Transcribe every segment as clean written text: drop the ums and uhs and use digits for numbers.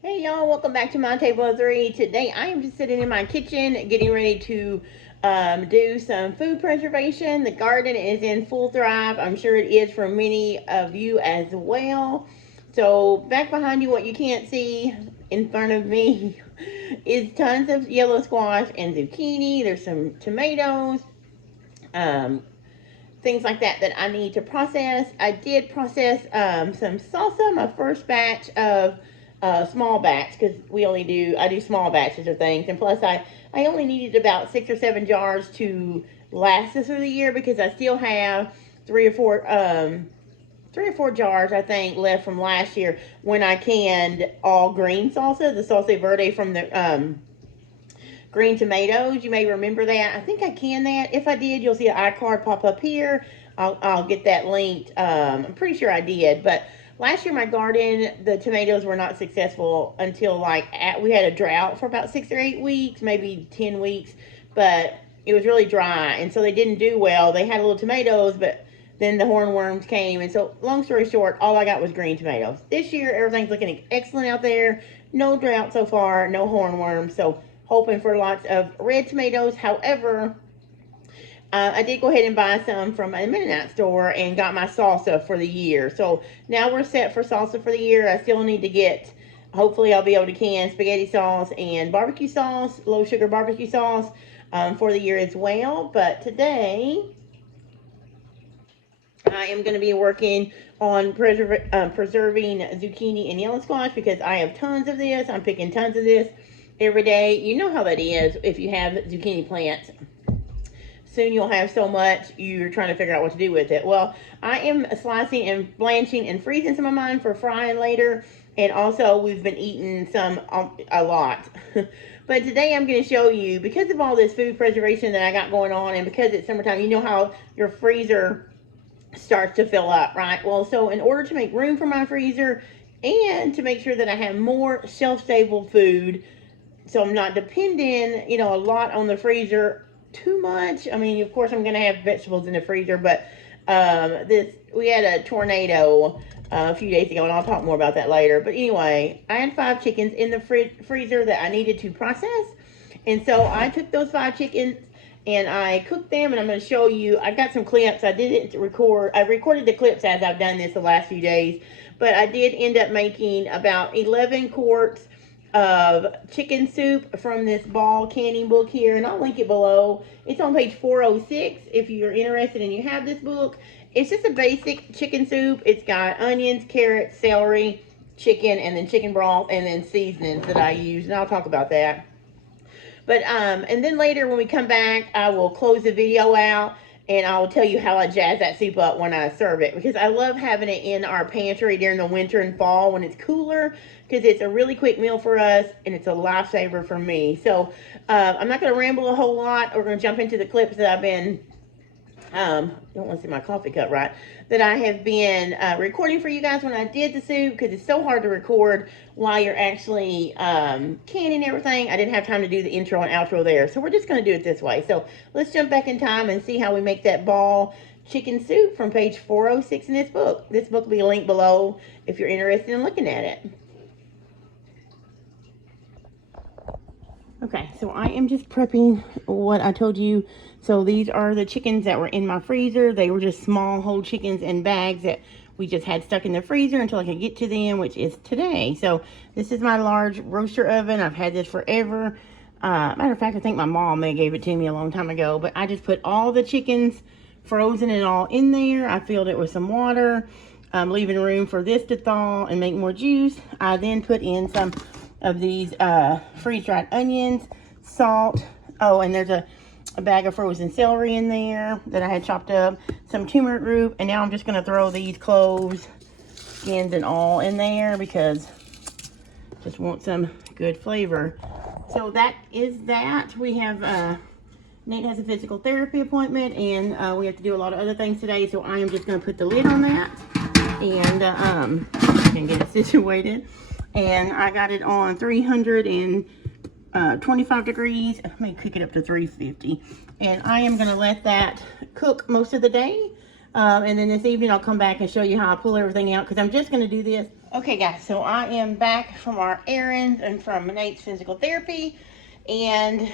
Hey y'all, welcome back to my table of three. Today I am just sitting in my kitchen getting ready to do some food preservation. The garden is in full thrive. I'm sure it is for many of you as well. So back behind you, what you can't see in front of me is tons of yellow squash and zucchini. There's some tomatoes, um, things like that I need to process. I did process some salsa, my first batch of small batch, because I do small batches of things, and plus I only needed about 6 or 7 jars to last us through the year, because I still have three or four jars I think left from last year when I canned all green salsa, the salsa verde from the green tomatoes. You may remember that. I think I canned that. If I did, you'll see an iCard pop up here. I'll get that linked. I'm pretty sure I did. But last year, my garden, the tomatoes were not successful until we had a drought for about 6 or 8 weeks, maybe 10 weeks. But it was really dry. And so they didn't do well. They had little tomatoes, but then the hornworms came. And so, long story short, all I got was green tomatoes. This year, everything's looking excellent out there. No drought so far, no hornworms. So, hoping for lots of red tomatoes. However, I did go ahead and buy some from a Mennonite store and got my salsa for the year. So now we're set for salsa for the year. I still need to get, hopefully I'll be able to can spaghetti sauce and barbecue sauce, low sugar barbecue sauce for the year as well. But today I am going to be working on preserving zucchini and yellow squash, because I have tons of this. I'm picking tons of this every day. You know how that is if you have zucchini plants. Soon you'll have so much you're trying to figure out what to do with it. Well, I am slicing and blanching and freezing some of mine for frying later. And also we've been eating some a lot. But today I'm going to show you, because of all this food preservation that I got going on, and because it's summertime, you know how your freezer starts to fill up, right? Well, so in order to make room for my freezer and to make sure that I have more shelf-stable food, so I'm not depending, a lot on the freezer too much. I mean, of course, I'm going to have vegetables in the freezer, but we had a tornado a few days ago, and I'll talk more about that later. But anyway, I had 5 chickens in the freezer that I needed to process, and so I took those 5 chickens and I cooked them, and I'm going to show you. I got some clips. I didn't record. I recorded the clips as I've done this the last few days, but I did end up making about 11 quarts of chicken soup from this ball canning book here, and I'll link it below. It's on page 406 if you're interested and you have this book. It's just a basic chicken soup. It's got onions, carrots, celery, chicken, and then chicken broth, and then seasonings that I use, and I'll talk about that. But and then later when we come back, I will close the video out and I will tell you how I jazz that soup up when I serve it, because I love having it in our pantry during the winter and fall when it's cooler, because it's a really quick meal for us and it's a lifesaver for me. So I'm not going to ramble a whole lot. We're going to jump into the clips that I've been you don't want to see my coffee cup, right? That I have been recording for you guys when I did the soup, because it's so hard to record while you're actually canning everything. I didn't have time to do the intro and outro there, so we're just going to do it this way. So let's jump back in time and see how we make that ball chicken soup from page 406 in this book. This book will be linked below if you're interested in looking at it. Okay, so I am just prepping what I told you. So these are the chickens that were in my freezer. They were just small whole chickens in bags that we just had stuck in the freezer until I could get to them, which is today. So this is my large roaster oven. I've had this forever. Matter of fact, I think my mom may have gave it to me a long time ago. But I just put all the chickens, frozen and all, in there. I filled it with some water, leaving room for this to thaw and make more juice. I then put in some of these freeze-dried onions, salt. Oh, and there's a bag of frozen celery in there that I had chopped up, some turmeric root, and now I'm just going to throw these cloves, skins and all in there, because just want some good flavor. So that is that. We have Nate has a physical therapy appointment, and we have to do a lot of other things today, so I am just going to put the lid on that and I can get it situated. And I got it on 325 degrees. Let me cook it up to 350. And I am going to let that cook most of the day. And then this evening I'll come back and show you how I pull everything out, because I'm just going to do this. Okay guys, so I am back from our errands and from Nate's physical therapy. And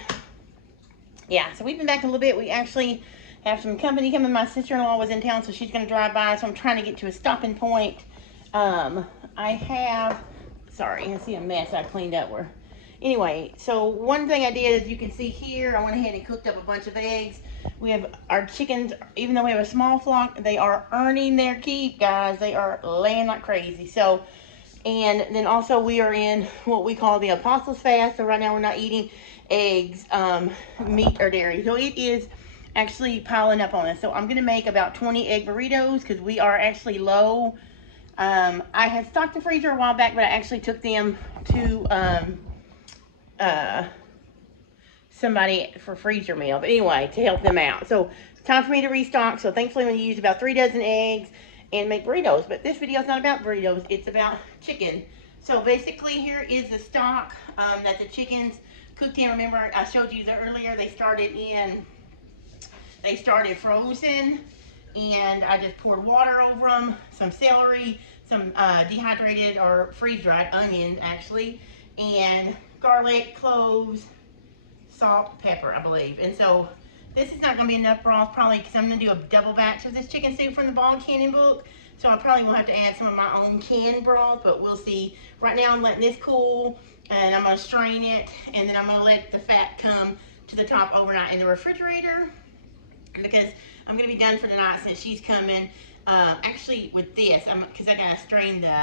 yeah, so we've been back a little bit. We actually have some company coming. My sister-in-law was in town, so she's going to drive by. So I'm trying to get to a stopping point. I have, sorry, I see a mess I cleaned up. Anyway, so one thing I did, as you can see here, I went ahead and cooked up a bunch of eggs. We have our chickens, even though we have a small flock, they are earning their keep, guys. They are laying like crazy. So, and then also we are in what we call the Apostles Fast. So right now we're not eating eggs, meat, or dairy. So it is actually piling up on us. So I'm going to make about 20 egg burritos because we are actually low. I had stocked the freezer a while back, but I actually took them to somebody for freezer meal. But anyway, to help them out. So it's time for me to restock. So thankfully I'm going to use about 3 dozen eggs and make burritos. But this video is not about burritos. It's about chicken. So basically here is the stock that the chickens cooked in. Remember I showed you that earlier. They started frozen, and I just poured water over them, some celery, some dehydrated or freeze-dried onion actually, and garlic, cloves, salt, pepper, I believe. And so this is not going to be enough broth probably, because I'm going to do a double batch of this chicken soup from the Bog Cannon book. So I probably will have to add some of my own canned broth, but we'll see. Right now I'm letting this cool, and I'm going to strain it, and then I'm going to let the fat come to the top overnight in the refrigerator, because I'm going to be done for tonight since she's coming. Actually with this, because I got to strain the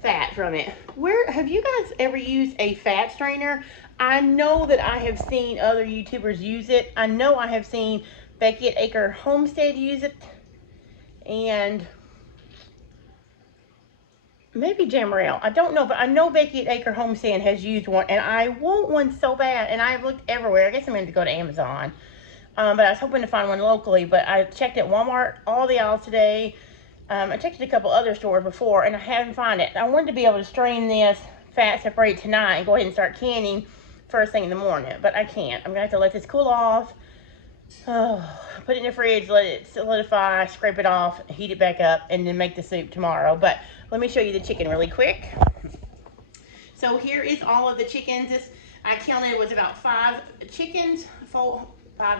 fat from it. Where have you guys ever used a fat strainer? I know that I have seen other YouTubers use it. I know I have seen Becky at Acre Homestead use it, and maybe Jamarel. I don't know, but I know Becky at Acre Homestead has used one, and I want one so bad, and I've looked everywhere. I guess I'm going to go to Amazon. But I was hoping to find one locally, but I checked at Walmart, all the aisles today. I checked at a couple other stores before, and I haven't found it. I wanted to be able to strain this fat separate tonight and go ahead and start canning first thing in the morning, but I can't. I'm going to have to let this cool off, put it in the fridge, let it solidify, scrape it off, heat it back up, and then make the soup tomorrow. But let me show you the chicken really quick. So here is all of the chickens. This, I counted, was about 5 chickens, 5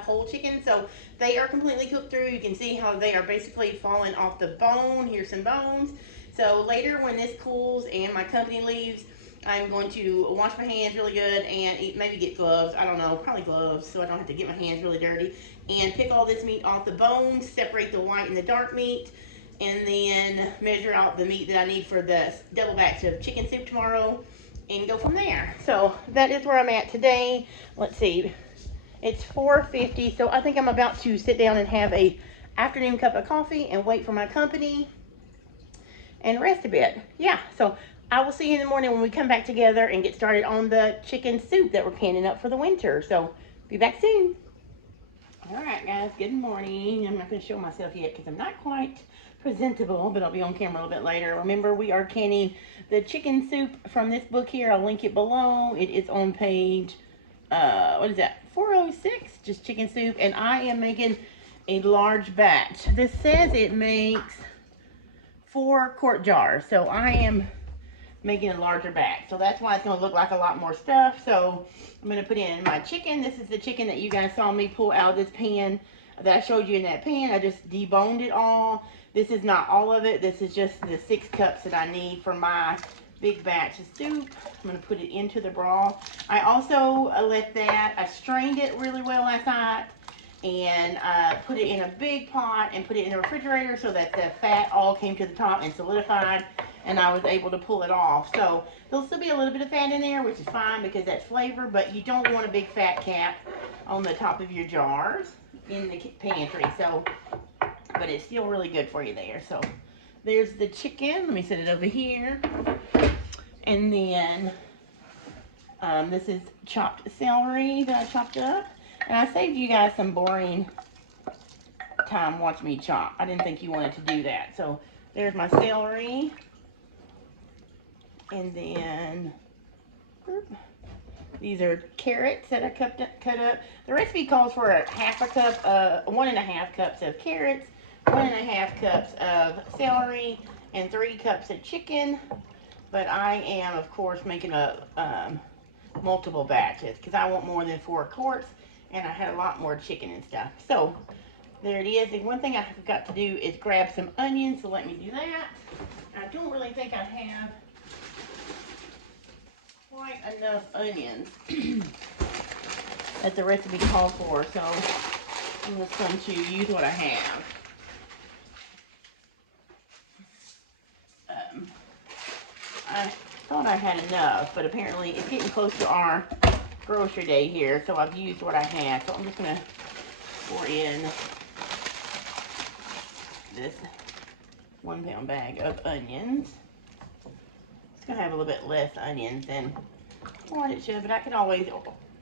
whole chickens. So they are completely cooked through. You can see how they are basically falling off the bone. Here's some bones. So later when this cools and my company leaves, I'm going to wash my hands really good and maybe get gloves. I don't know, probably gloves, so I don't have to get my hands really dirty. And pick all this meat off the bones, separate the white and the dark meat, and then measure out the meat that I need for the double batch of chicken soup tomorrow, and go from there. So that is where I'm at today. Let's see. It's 4:50, so I think I'm about to sit down and have a afternoon cup of coffee and wait for my company and rest a bit. Yeah, so I will see you in the morning when we come back together and get started on the chicken soup that we're canning up for the winter. So be back soon. All right, guys, good morning. I'm not going to show myself yet because I'm not quite presentable, but I'll be on camera a little bit later. Remember, we are canning the chicken soup from this book here. I'll link it below. It is on page what is that, 406, just chicken soup, and I am making a large batch. This says it makes 4 quart jars, so I am making a larger batch, so that's why it's going to look like a lot more stuff. So I'm going to put in my chicken. This is the chicken that you guys saw me pull out of this pan that I showed you in that pan. I just deboned it all. This is not all of it. This is just the 6 cups that I need for my big batch of soup. I'm going to put it into the broth. I also I strained it really well last night, and put it in a big pot and put it in the refrigerator so that the fat all came to the top and solidified, and I was able to pull it off. So there'll still be a little bit of fat in there, which is fine because that's flavor, but you don't want a big fat cap on the top of your jars in the pantry. So, but it's still really good for you there. So there's the chicken. Let me set it over here. And then this is chopped celery that I chopped up. And I saved you guys some boring time watching me chop. I didn't think you wanted to do that. So there's my celery. And then these are carrots that I cut up. The recipe calls for 1.5 cups of carrots, 1.5 cups of celery, and 3 cups of chicken. But I am, of course, making a multiple batches because I want more than 4 quarts, and I had a lot more chicken and stuff. So there it is. And one thing I forgot to do is grab some onions, so let me do that. I don't really think I have quite enough onions that the recipe called for, so I'm just going to use what I have. I thought I had enough, but apparently it's getting close to our grocery day here, so I've used what I have. So I'm just going to pour in this 1 pound bag of onions. It's going to have a little bit less onions than what it should, but I could always,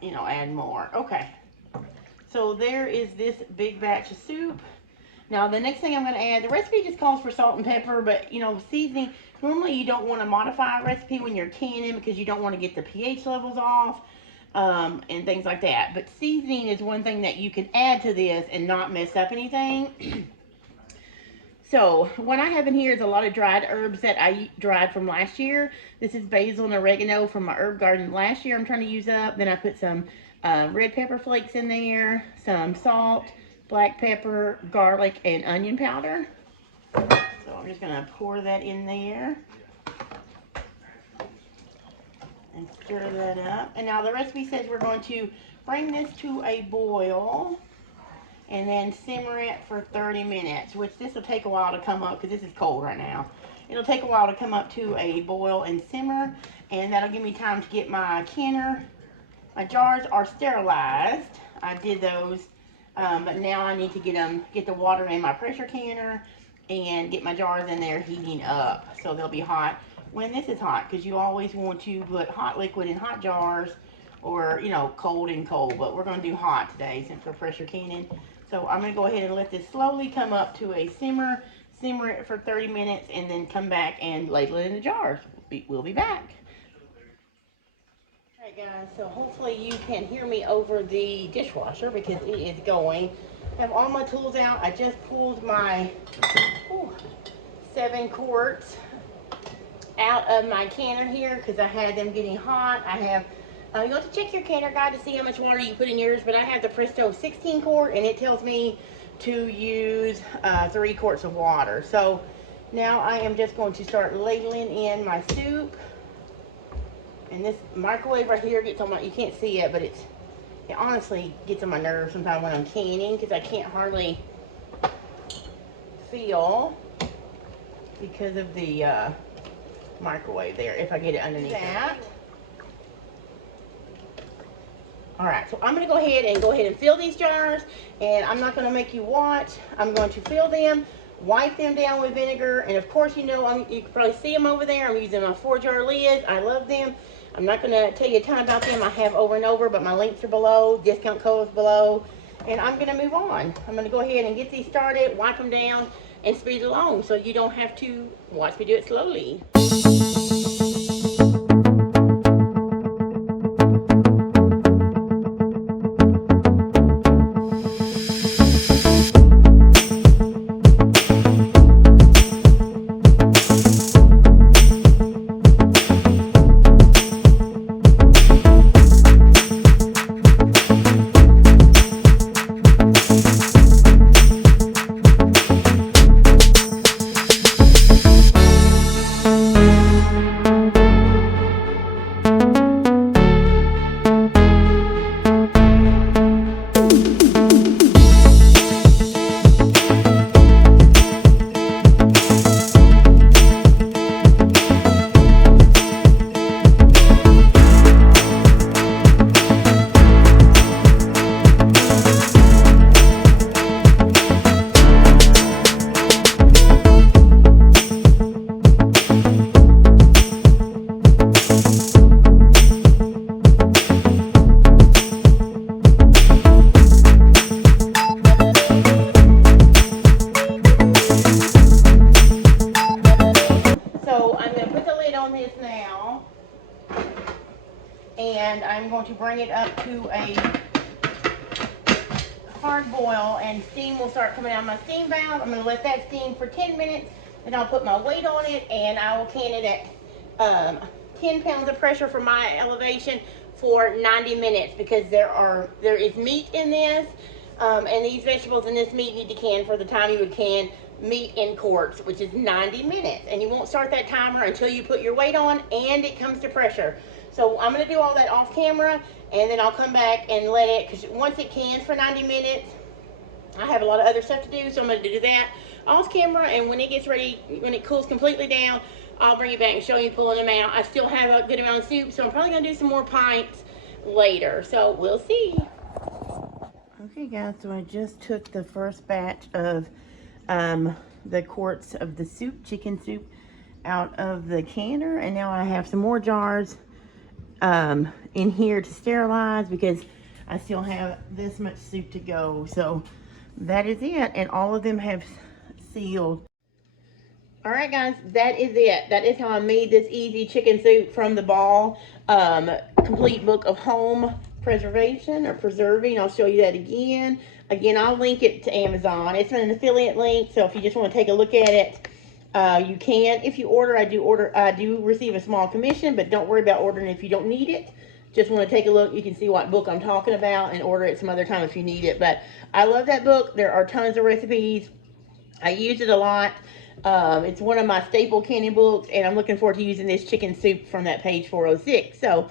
you know, add more. Okay, so there is this big batch of soup. Now the next thing I'm going to add, the recipe just calls for salt and pepper, but you know, seasoning, normally you don't want to modify a recipe when you're canning because you don't want to get the pH levels off and things like that. But seasoning is one thing that you can add to this and not mess up anything. So what I have in here is a lot of dried herbs that I dried from last year. This is basil and oregano from my herb garden last year I'm trying to use up. Then I put some red pepper flakes in there, some salt, black pepper, garlic, and onion powder. So I'm just going to pour that in there and stir that up. And now the recipe says we're going to bring this to a boil and then simmer it for 30 minutes, which this will take a while to come up because this is cold right now. It'll take a while to come up to a boil and simmer, and that'll give me time to get my canner. My jars are sterilized. I did those, but now I need to get the water in my pressure canner and get my jars in there heating up so they'll be hot when this is hot, because you always want to put hot liquid in hot jars, or you know, cold in cold, but we're going to do hot today since we're pressure canning. So I'm going to go ahead and let this slowly come up to a simmer it for 30 minutes, and then come back and label it in the jars. We'll be back. Alright guys, so hopefully you can hear me over the dishwasher because it is going. I have all my tools out. I just pulled my 7 quarts out of my canner here because I had them getting hot. I have, you have to check your canner guide to see how much water you put in yours, but I have the Presto 16 quart and it tells me to use 3 quarts of water. So now I am just going to start ladling in my soup. And this microwave right here gets on my, you can't see it, but it honestly gets on my nerves sometimes when I'm canning because I can't hardly feel because of the microwave there if I get it underneath that. Alright, so I'm going to go ahead and fill these jars, and I'm not going to make you watch. I'm going to fill them, wipe them down with vinegar, and of course, you know, you can probably see them over there. I'm using my 4-jar lids. I love them. I'm not going to tell you a ton about them. I have over and over, but my links are below, discount codes below, and I'm going to move on. I'm going to go ahead and get these started, wipe them down, and speed along so you don't have to watch me do it slowly. And I'm going to bring it up to a hard boil, and steam will start coming out of my steam valve. I'm going to let that steam for 10 minutes, and I'll put my weight on it, and I will can it at 10 pounds of pressure for my elevation for 90 minutes, because there is meat in this, and these vegetables and this meat need to can for the time you would can meat in quarts, which is 90 minutes. And you won't start that timer until you put your weight on and it comes to pressure. So I'm going to do all that off camera, and then I'll come back and let it, because once it cans for 90 minutes, I have a lot of other stuff to do, so I'm going to do that off camera. And when it gets ready, when it cools completely down, I'll bring it back and show you pulling them out. I still have a good amount of soup, so I'm probably going to do some more pints later. So we'll see. Okay guys, so I just took the first batch of the quarts of the soup, chicken soup, out of the canner, and now I have some more jars in here to sterilize, because I still have this much soup to go. So that is it, and all of them have sealed. All right guys, that is it. That is how I made this easy chicken soup from the Ball complete book of home preservation or preserving. I'll show you that again. I'll link it to Amazon. It's an affiliate link, so if you just want to take a look at it, you can. If you order, I do receive a small commission, but don't worry about ordering if you don't need it. Just want to take a look. You can see what book I'm talking about and order it some other time if you need it. But I love that book. There are tons of recipes. I use it a lot. It's one of my staple canning books, and I'm looking forward to using this chicken soup from that page 406. So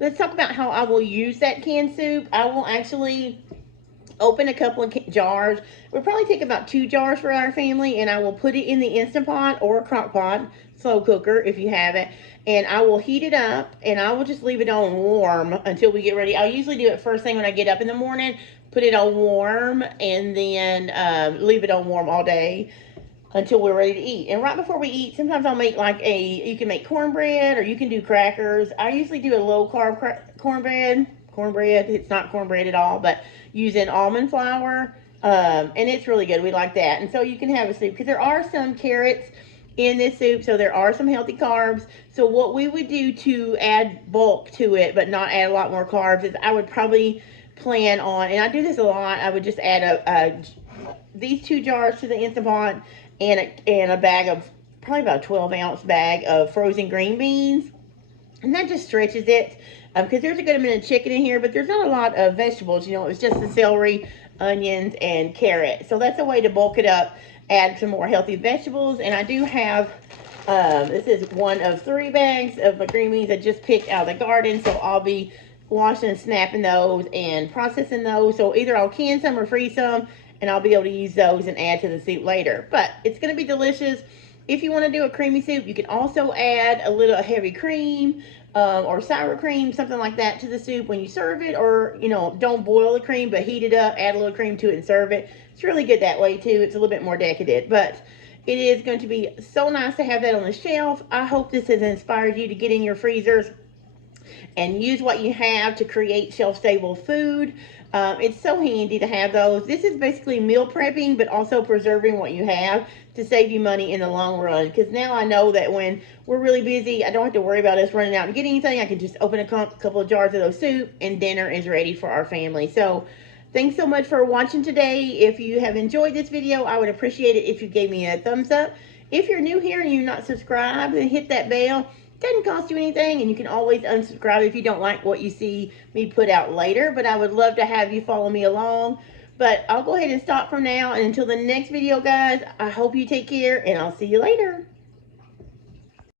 let's talk about how I will use that canned soup. I will actually open a couple of jars. We'll probably take about 2 jars for our family, and I will put it in the Instant Pot or a crock pot, slow cooker if you have it, and I will heat it up, and I will just leave it on warm until we get ready. I usually do it first thing when I get up in the morning, put it on warm, and then leave it on warm all day until we're ready to eat. And right before we eat, sometimes I'll make you can make cornbread, or you can do crackers. I usually do a low carb cornbread. It's not cornbread at all, but using almond flour, and it's really good. We like that. And so you can have a soup, because there are some carrots in this soup, so there are some healthy carbs. So what we would do to add bulk to it, but not add a lot more carbs, is I would probably plan on, and I do this a lot, I would just add these 2 jars to the Instant Pot, and a bag of, probably about a 12-ounce bag of frozen green beans. And that just stretches it, because there's a good amount of chicken in here, but there's not a lot of vegetables. It's just the celery, onions, and carrot. So that's a way to bulk it up, add some more healthy vegetables. And I do have, this is one of 3 bags of my green beans I just picked out of the garden. So I'll be washing and snapping those and processing those. So either I'll can some or freeze some, and I'll be able to use those and add to the soup later. But it's going to be delicious. If you want to do a creamy soup, you can also add a little heavy cream or sour cream, something like that, to the soup when you serve it. Or, don't boil the cream, but heat it up, add a little cream to it, and serve it. It's really good that way, too. It's a little bit more decadent. But it is going to be so nice to have that on the shelf. I hope this has inspired you to get in your freezers and use what you have to create shelf-stable food. It's so handy to have those. This is basically meal prepping, but also preserving what you have to save you money in the long run. Because now I know that when we're really busy, I don't have to worry about us running out and getting anything. I can just open a couple of jars of those soup, and dinner is ready for our family. So thanks so much for watching today. If you have enjoyed this video, I would appreciate it if you gave me a thumbs up. If you're new here and you're not subscribed, then hit that bell. Doesn't cost you anything, and you can always unsubscribe if you don't like what you see me put out later. But I would love to have you follow me along. But I'll go ahead and stop for now, and until the next video, guys, I hope you take care, and I'll see you later.